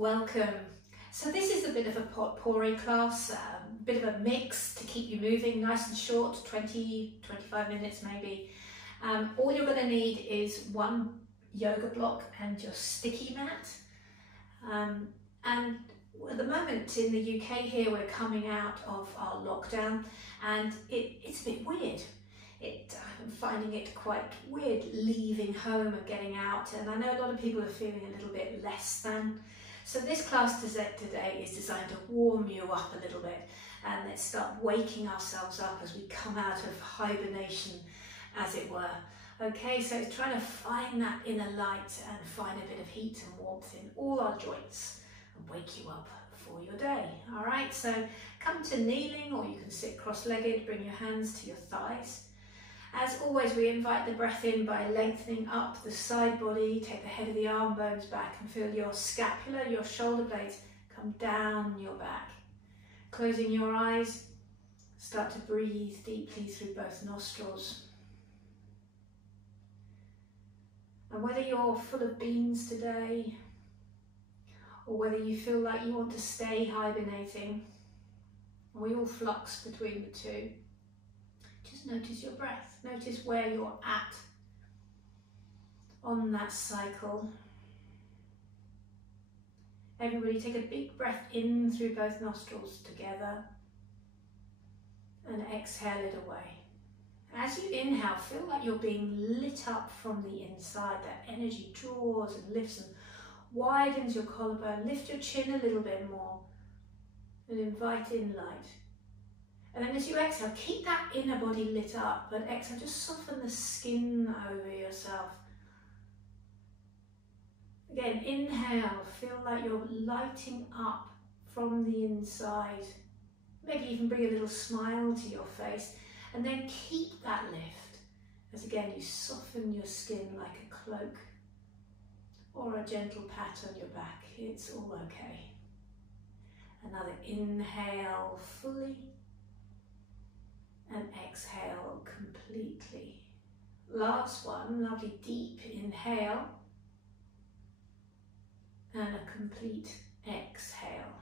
welcome. So this is a bit of a potpourri class, a bit of a mix to keep you moving, nice and short, 20-25 minutes maybe. All you're going to need is one yoga block and your sticky mat. And at the moment in the UK here, we're coming out of our lockdown, and it's a bit weird. I'm finding it quite weird leaving home and getting out, and I know a lot of people are feeling a little bit less than. So this class today is designed to warm you up a little bit, and let's start waking ourselves up as we come out of hibernation, as it were. Okay, so it's trying to find that inner light and find a bit of heat and warmth in all our joints and wake you up for your day. All right, so come to kneeling, or you can sit cross-legged, bring your hands to your thighs. As always, we invite the breath in by lengthening up the side body. Take the head of the arm bones back and feel your scapula, your shoulder blades come down your back. Closing your eyes, start to breathe deeply through both nostrils. And whether you're full of beans today, or whether you feel like you want to stay hibernating, we all flux between the two. Just notice your breath, notice where you're at on that cycle. Everybody take a big breath in through both nostrils together and exhale it away. As you inhale, feel like you're being lit up from the inside. That energy draws and lifts and widens your collarbone. Lift your chin a little bit more and invite in light. And then as you exhale, keep that inner body lit up, but exhale, just soften the skin over yourself. Again, inhale, feel like you're lighting up from the inside. Maybe even bring a little smile to your face, and then keep that lift as again you soften your skin like a cloak or a gentle pat on your back. It's all okay. Another inhale fully. And exhale completely. Last one, lovely deep inhale and a complete exhale.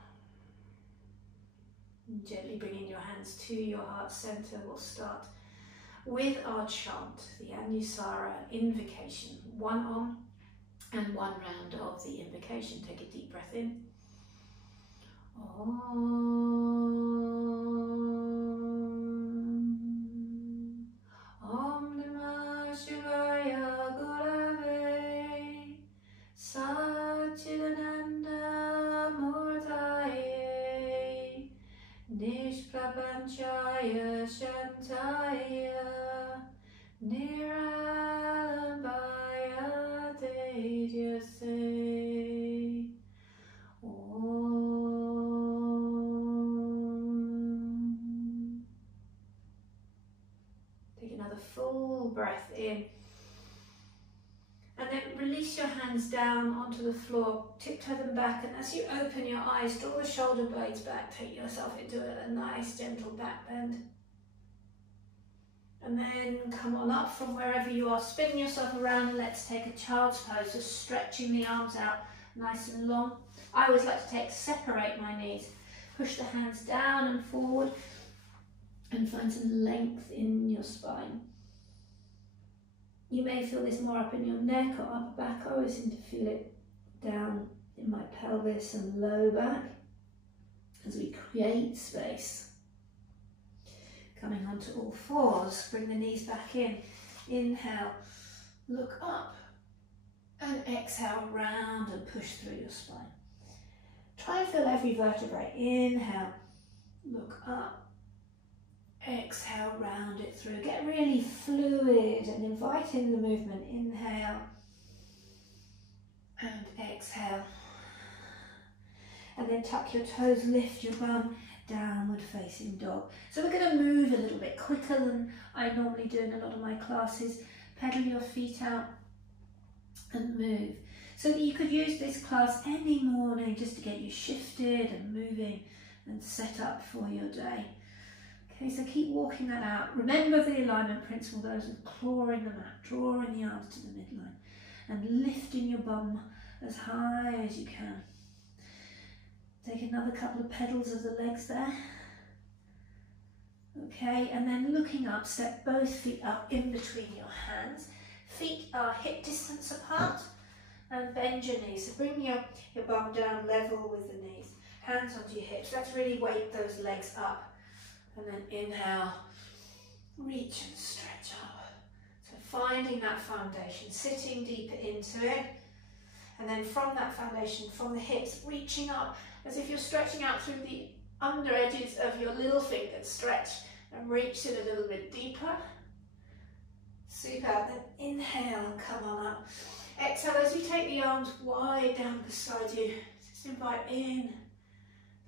And gently bringing your hands to your heart center. We'll start with our chant, the Anusara Invocation. One on and one round of the invocation. Take a deep breath in. Nishprapanchaya Shantaya Niralambaya Tejase Om. Take another full breath in. And then release your hands down onto the floor, tiptoe them back, and as you open your eyes, draw the shoulder blades back, take yourself into a nice gentle back bend. And then come on up from wherever you are, spin yourself around, and let's take a child's pose, just stretching the arms out nice and long. I always like to separate my knees, push the hands down and forward, and find some length in your spine. You may feel this more up in your neck or upper back. I always seem to feel it down in my pelvis and low back as we create space. Coming onto all fours, bring the knees back in. Inhale, look up, and exhale, round and push through your spine. Try and feel every vertebrae. Inhale, look up. Exhale, round it through. Get really fluid and invite in the movement. Inhale and exhale. And then tuck your toes, lift your bum, downward facing dog. So we're going to move a little bit quicker than I normally do in a lot of my classes. Pedal your feet out and move. So you could use this class any morning just to get you shifted and moving and set up for your day. Okay, so keep walking that out. Remember the alignment principle, those of clawing the mat, drawing the arms to the midline and lifting your bum as high as you can. Take another couple of pedals of the legs there. Okay, and then looking up, step both feet up in between your hands. Feet are hip distance apart, and bend your knees. So bring your bum down level with the knees. Hands onto your hips. Let's really weight those legs up. And then inhale, reach and stretch up. So finding that foundation, sitting deeper into it. And then from that foundation, from the hips, reaching up as if you're stretching out through the under edges of your little fingers. Stretch and reach it a little bit deeper. Super. Then inhale and come on up. Exhale as you take the arms wide down beside you. Just invite in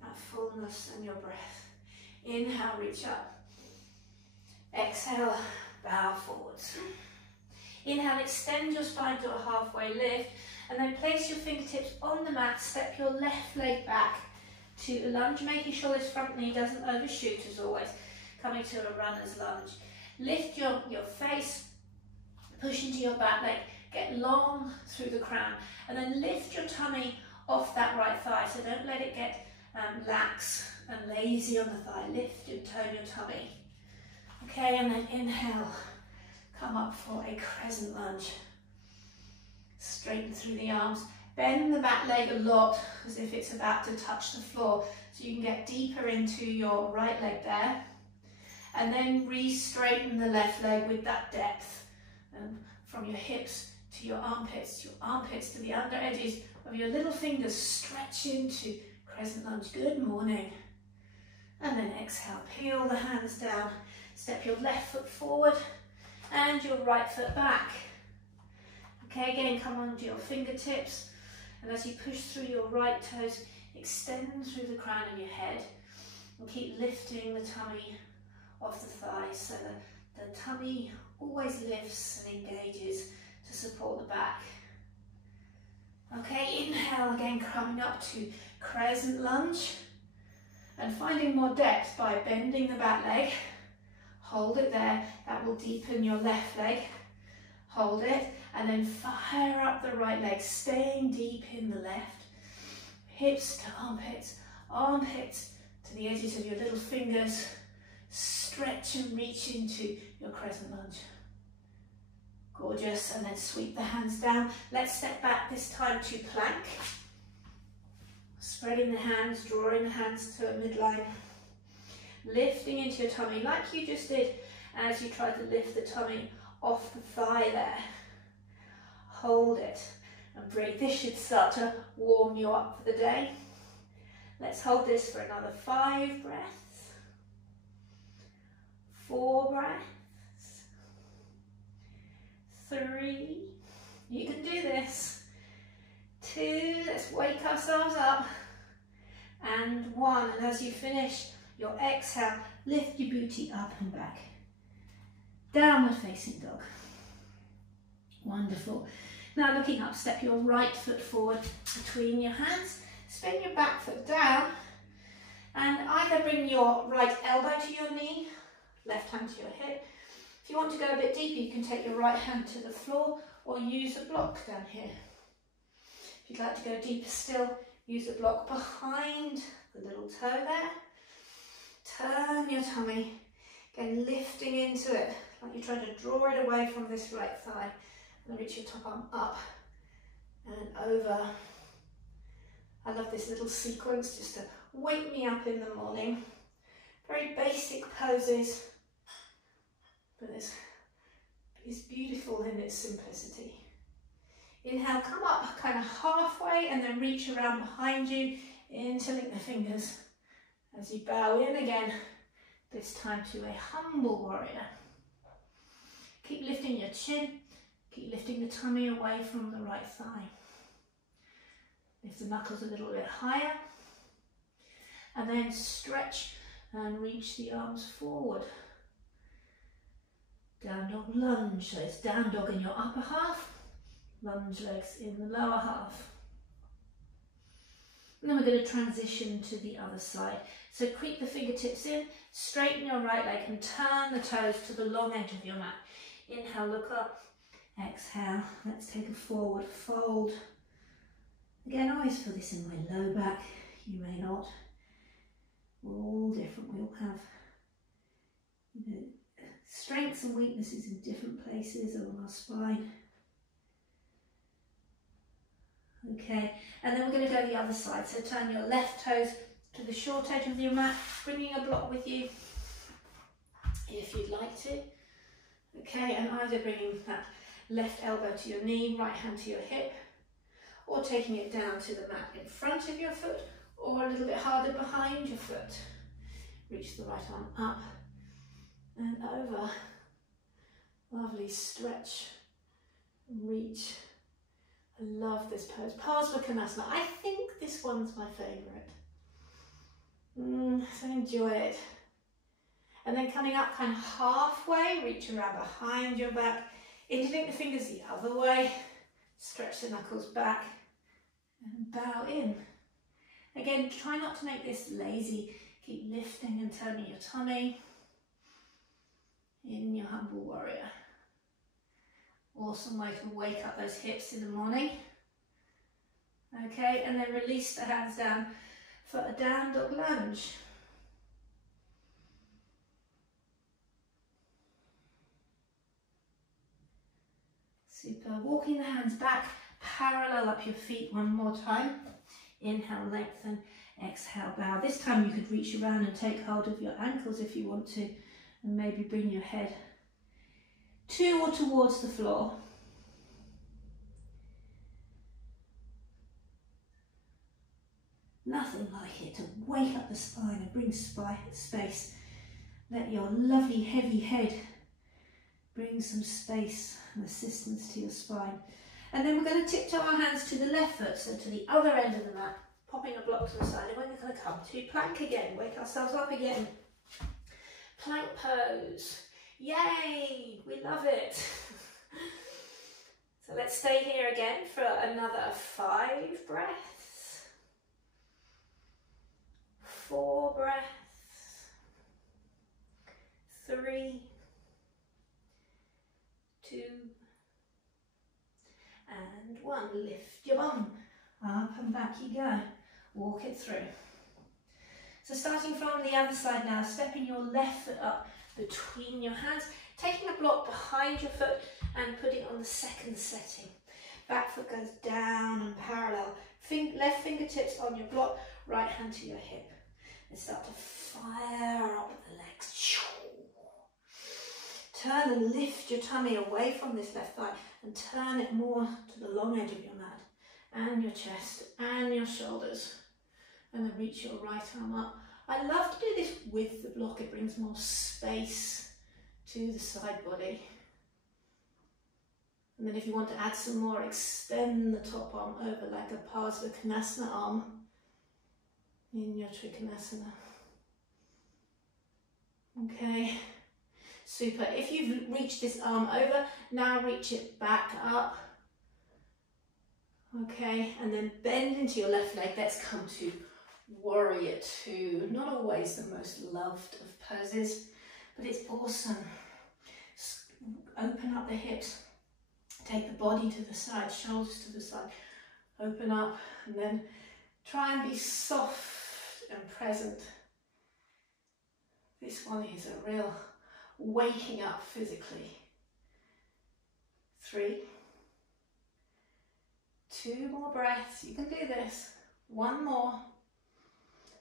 that fullness and your breath. Inhale, reach up. Exhale, bow forwards. Inhale, extend your spine to a halfway lift, and then place your fingertips on the mat. Step your left leg back to a lunge, making sure this front knee doesn't overshoot as always. Coming to a runner's lunge. Lift your face, push into your back leg, get long through the crown, and then lift your tummy off that right thigh, so don't let it get lax and lazy on the thigh. Lift and turn your tummy. Okay, and then inhale, come up for a crescent lunge. Straighten through the arms, bend the back leg a lot as if it's about to touch the floor, so you can get deeper into your right leg there, and then re-straighten the left leg with that depth, from your hips to your armpits to the under edges of your little fingers. Stretch into crescent lunge. Good morning. And then exhale, peel the hands down, step your left foot forward and your right foot back. Okay, again, come onto your fingertips, and as you push through your right toes, extend through the crown of your head, and keep lifting the tummy off the thighs, so the tummy always lifts and engages to support the back. Okay, inhale again, coming up to crescent lunge, and finding more depth by bending the back leg. Hold it there, that will deepen your left leg. Hold it, and then fire up the right leg, staying deep in the left. Hips to armpits, armpits to the edges of your little fingers. Stretch and reach into your crescent lunge. Gorgeous, and then sweep the hands down. Let's step back this time to plank. Spreading the hands, drawing the hands to a midline. Lifting into your tummy like you just did as you try to lift the tummy off the thigh there. Hold it and breathe. This should start to warm you up for the day. Let's hold this for another 5 breaths. 4 breaths. 3. You can do this. 2. Let's wake ourselves up. And 1. And as you finish your exhale, lift your booty up and back. Downward facing dog. Wonderful. Now looking up, step your right foot forward between your hands. Spin your back foot down and either bring your right elbow to your knee, left hand to your hip. If you want to go a bit deeper, you can take your right hand to the floor or use a block down here. If you'd like to go deeper still, use a block behind the little toe there. Turn your tummy, again lifting into it, like you're trying to draw it away from this right thigh. And reach your top arm up and over. I love this little sequence just to wake me up in the morning. Very basic poses, but it's beautiful in its simplicity. Inhale, come up kind of halfway and then reach around behind you, interlink the fingers as you bow in again, this time to a humble warrior. Keep lifting your chin, keep lifting the tummy away from the right thigh. Lift the knuckles a little bit higher, and then stretch and reach the arms forward. Down dog lunge, so it's down dog in your upper half, lunge legs in the lower half. And then we're going to transition to the other side. So creep the fingertips in, straighten your right leg and turn the toes to the long edge of your mat. Inhale, look up, exhale, let's take a forward fold. Again, I always feel this in my low back. you may not. We're all different. We all have, you know, strengths and weaknesses in different places along our spine. Okay, and then we're going to go the other side. So turn your left toes to the short edge of your mat, bringing a block with you if you'd like to. Okay, and either bringing that left elbow to your knee, right hand to your hip, or taking it down to the mat in front of your foot, or a little bit harder behind your foot. Reach the right arm up and over. Lovely stretch, reach. I love this pose. Parsvakonasana. I think this one's my favourite. So enjoy it. And then coming up kind of halfway, reach around behind your back, interlink the fingers the other way, stretch the knuckles back and bow in. Again, try not to make this lazy. Keep lifting and turning your tummy in your humble warrior. Awesome way to wake up those hips in the morning. Okay, and then release the hands down for a down dog lunge. Super. Walking the hands back, parallel up your feet one more time. Inhale, lengthen, exhale, bow. This time you could reach around and take hold of your ankles if you want to, and maybe bring your head to or towards the floor. Nothing like it to wake up the spine and bring space. Let your lovely heavy head bring some space and assistance to your spine. And then we're going to tiptoe our hands to the left foot, so to the other end of the mat, popping a block to the side. And we're going to come to plank again, wake ourselves up again. Plank pose. Yay, we love it. So let's stay here again for another 5 breaths. 4 breaths. 3, 2, and 1. Lift your bum. Up and back you go. Walk it through. So starting from the other side now, stepping your left foot up between your hands, taking a block behind your foot and putting on the second setting. Back foot goes down and parallel. Left fingertips on your block, right hand to your hip. And start to fire up the legs. Turn and lift your tummy away from this left thigh and turn it more to the long edge of your mat and your chest and your shoulders. And then reach your right arm up. I love to do this with the block. It brings more space to the side body. And then if you want to add some more, extend the top arm over like a Parsvakonasana arm in your Trikonasana. Okay, super. If you've reached this arm over, now reach it back up. Okay, and then bend into your left leg. Let's come to Warrior Two. Not always the most loved of poses, but it's awesome. Open up the hips, take the body to the side, shoulders to the side, open up, and then try and be soft and present. This one is a real waking up physically. 3, 2 more breaths. You can do this. 1 more.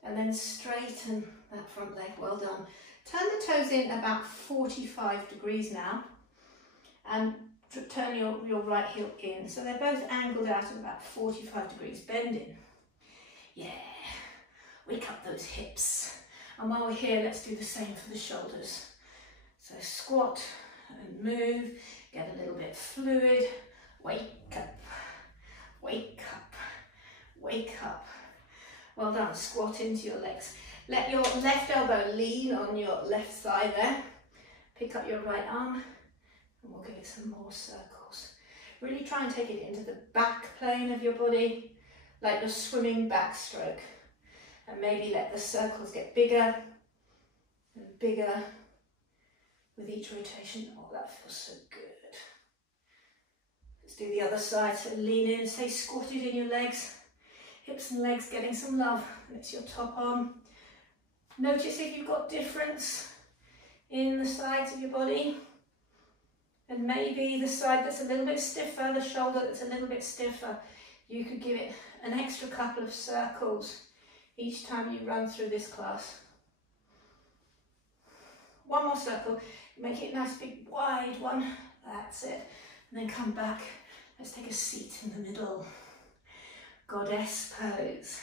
And then straighten that front leg. Well done. Turn the toes in about 45 degrees now. And turn your right heel in. So they're both angled out at about 45 degrees. Bend in. Yeah. Wake up those hips. And while we're here, let's do the same for the shoulders. So squat and move. Get a little bit fluid. Wake up. Wake up. Wake up. Well done. Squat into your legs. Let your left elbow lean on your left thigh there. Pick up your right arm and we'll give it some more circles. Really try and take it into the back plane of your body, like you're swimming backstroke. And maybe let the circles get bigger and bigger with each rotation. Oh, that feels so good. Let's do the other side. So lean in, stay squatted in your legs. hips and legs getting some love. And it's your top arm. Notice if you've got difference in the sides of your body. And maybe the side that's a little bit stiffer, the shoulder that's a little bit stiffer, you could give it an extra couple of circles each time you run through this class. One more circle, make it a nice big wide one, that's it. And then come back, let's take a seat in the middle. Goddess pose.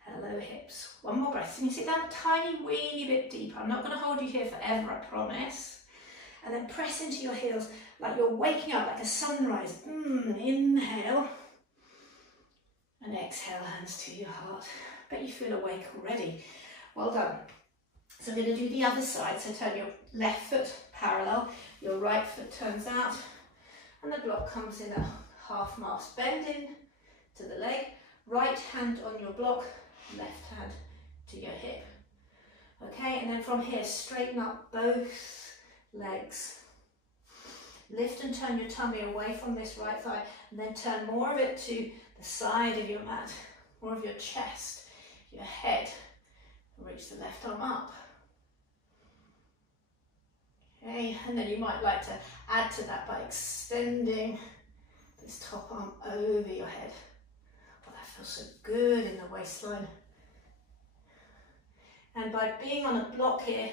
Hello hips. One more breath. So you sit down a tiny wee bit deeper. I'm not going to hold you here forever, I promise. And then press into your heels like you're waking up, like a sunrise. Inhale. And exhale, hands to your heart. Bet you feel awake already. Well done. So we're going to do the other side. So turn your left foot parallel, your right foot turns out, and the block comes in a half mast. Bend in to the leg, right hand on your block, left hand to your hip. Okay, and then from here, straighten up both legs. Lift and turn your tummy away from this right thigh, and then turn more of it to the side of your mat, more of your chest, your head. Reach the left arm up. Okay, and then you might like to add to that by extending this top arm over your head. Oh, that feels so good in the waistline. And by being on a block here,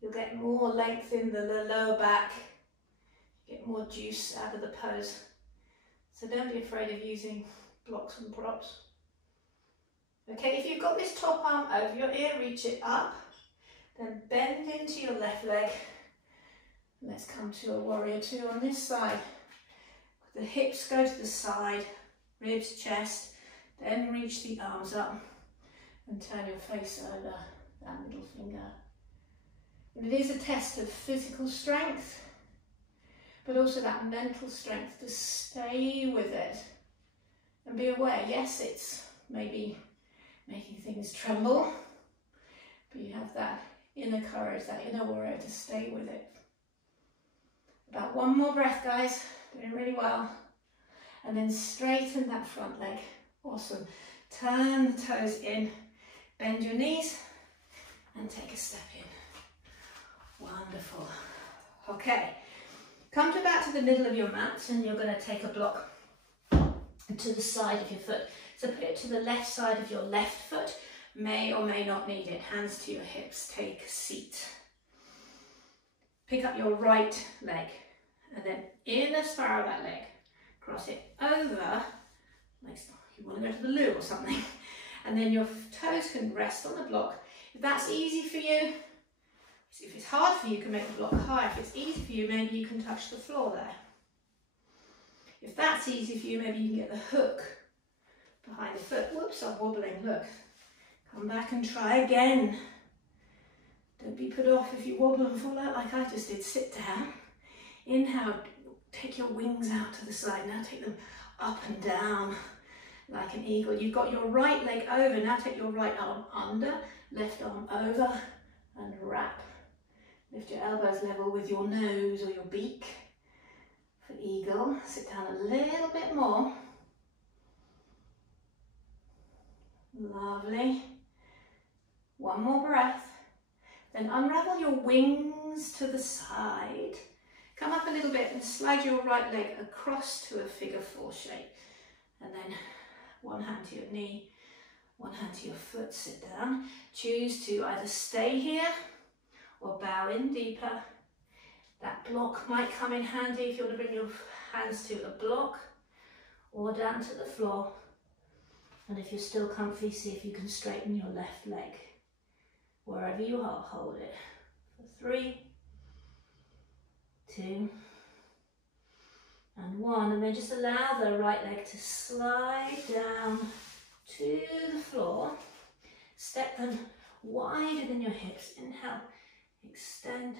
you'll get more length in the lower back, get more juice out of the pose. So don't be afraid of using blocks and props. Okay, if you've got this top arm over your ear, reach it up, then bend into your left leg. Let's come to a warrior two on this side. The hips go to the side, ribs, chest, then reach the arms up and turn your face over that middle finger. And it is a test of physical strength, but also that mental strength to stay with it and be aware. Yes, it's maybe making things tremble, but you have that inner courage, that inner warrior to stay with it. About one more breath, guys, doing really well. And then straighten that front leg. Awesome. Turn the toes in, bend your knees, and take a step in. Wonderful. Okay, come back to the middle of your mat, and you're going to take a block to the side of your foot. So put it to the left side of your left foot. May or may not need it. Hands to your hips. Take a seat. Pick up your right leg, and then in the spiral of that leg, cross it over, like you want to go to the loo or something, and then your toes can rest on the block. If that's easy for you, if it's hard for you, you can make the block higher. If it's easy for you, maybe you can touch the floor there. If that's easy for you, maybe you can get the hook behind the foot. Whoops, I'm wobbling, look. Come back and try again. Don't be put off if you wobble and fall out like I just did. Sit down. Inhale, take your wings out to the side. Now take them up and down like an eagle. You've got your right leg over. Now take your right arm under, left arm over, and wrap. Lift your elbows level with your nose or your beak for eagle. Sit down a little bit more. Lovely. One more breath. Then unravel your wings to the side. Come up a little bit and slide your right leg across to a figure four shape. And then one hand to your knee, one hand to your foot, sit down. Choose to either stay here or bow in deeper. That block might come in handy if you want to bring your hands to a block or down to the floor. And if you're still comfy, see if you can straighten your left leg. Wherever you are, hold it for 3, 2, and 1. And then just allow the right leg to slide down to the floor. Step them wider than your hips. Inhale, extend,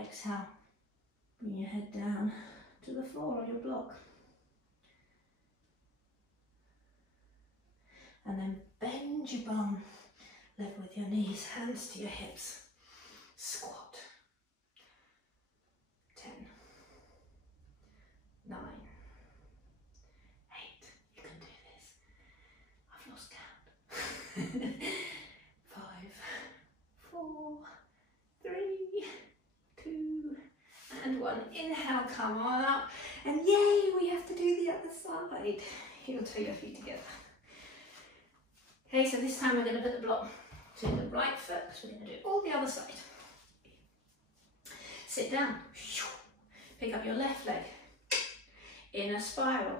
exhale. Bring your head down to the floor or your block. And then bend your bum. Level with your knees, hands to your hips. Squat. 10, 9, 8. You can do this. 5, 4, 3, 2, and 1. Inhale, come on up. And yay, we have to do the other side. Heel toe your feet together. Okay, so this time we're going to put the block to the right foot, because we're going to do all the other side. Sit down. Pick up your left leg. In a spiral.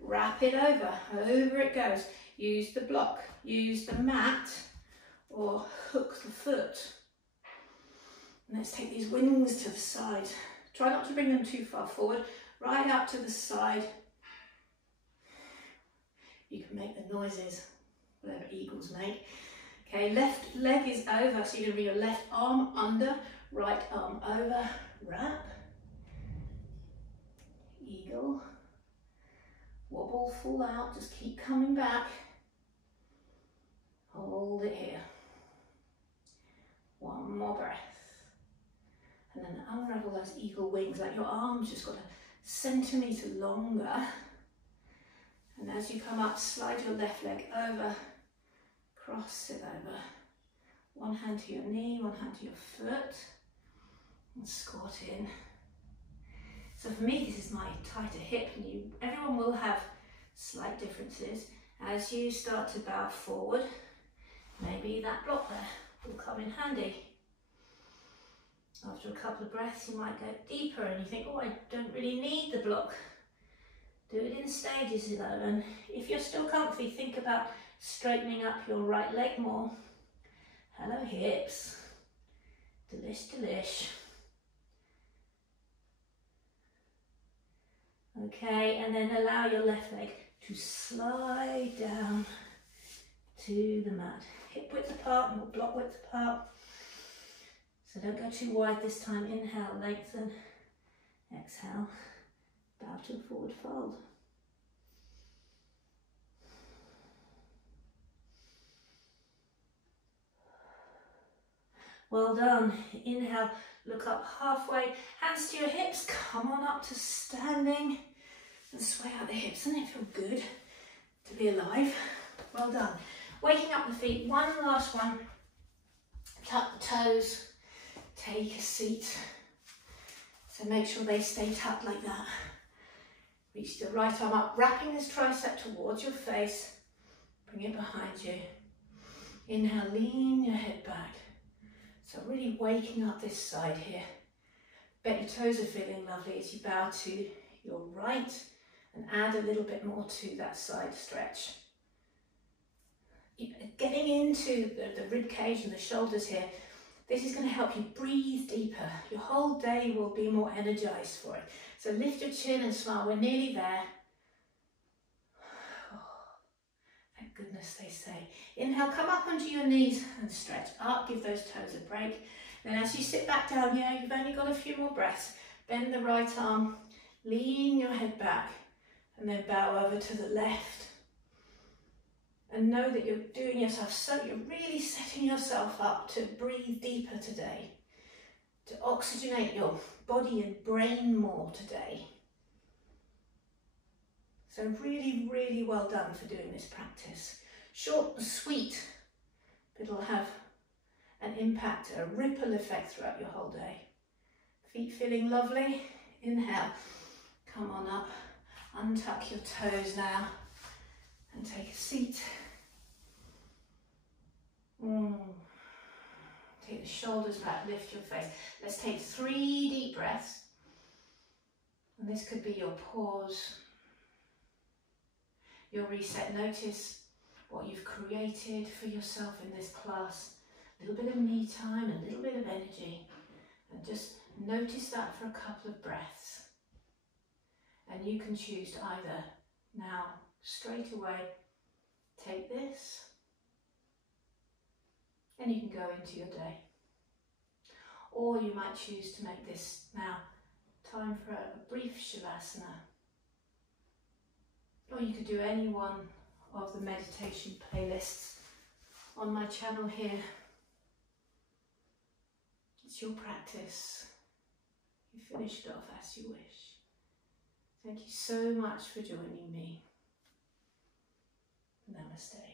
Wrap it over. Over it goes. Use the block. Use the mat. Or hook the foot. And let's take these wings to the side. Try not to bring them too far forward. Right up to the side. You can make the noises, whatever eagles make. Okay, left leg is over, so you're going to bring your left arm under, right arm over, wrap. Eagle. Wobble, fall out, just keep coming back. Hold it here. One more breath. And then unravel those eagle wings, like your arms just got a centimetre longer. And as you come up, slide your left leg over, cross it over. One hand to your knee, one hand to your foot, and squat in. So for me, this is my tighter hip, and everyone will have slight differences. As you start to bow forward, maybe that block there will come in handy. After a couple of breaths, you might go deeper and you think, oh, I don't really need the block. Do it in stages though, and if you're still comfy, think about straightening up your right leg more. Hello hips. Delish, delish. Okay, and then allow your left leg to slide down to the mat. Hip width apart, not block width apart. So don't go too wide this time. Inhale, lengthen. Exhale, bow to a forward fold. Well done. Inhale, look up halfway, hands to your hips, come on up to standing and sway out the hips. Doesn't it feel good to be alive? Well done. Waking up the feet, one last one. Tuck the toes, take a seat. So make sure they stay tucked like that. Reach the right arm up, wrapping this tricep towards your face. Bring it behind you. Inhale, lean your head back. So really waking up this side here. Bet your toes are feeling lovely as you bow to your right and add a little bit more to that side stretch. Getting into the rib cage and the shoulders here, this is going to help you breathe deeper. Your whole day will be more energized for it. So lift your chin and smile. We're nearly there. Thank goodness, they say. Inhale, come up onto your knees and stretch up. Give those toes a break. Then as you sit back down, you've only got a few more breaths. Bend the right arm, lean your head back, and then bow over to the left. And know that you're doing yourself so, you're really setting yourself up to breathe deeper today, to oxygenate your body and brain more today. So really, really well done for doing this practice. Short and sweet, but it'll have an impact, a ripple effect throughout your whole day. Feet feeling lovely? Inhale, come on up, untuck your toes now and take a seat. Take the shoulders back, lift your face. Let's take 3 deep breaths. And this could be your pause, your reset. Notice what you've created for yourself in this class. A little bit of me time, a little bit of energy. And just notice that for a couple of breaths. And you can choose to either now, straight away, take this, and you can go into your day. Or you might choose to make this now time for a brief Savasana. Or you could do any one of the meditation playlists on my channel here. It's your practice. You finish it off as you wish. Thank you so much for joining me. Namaste.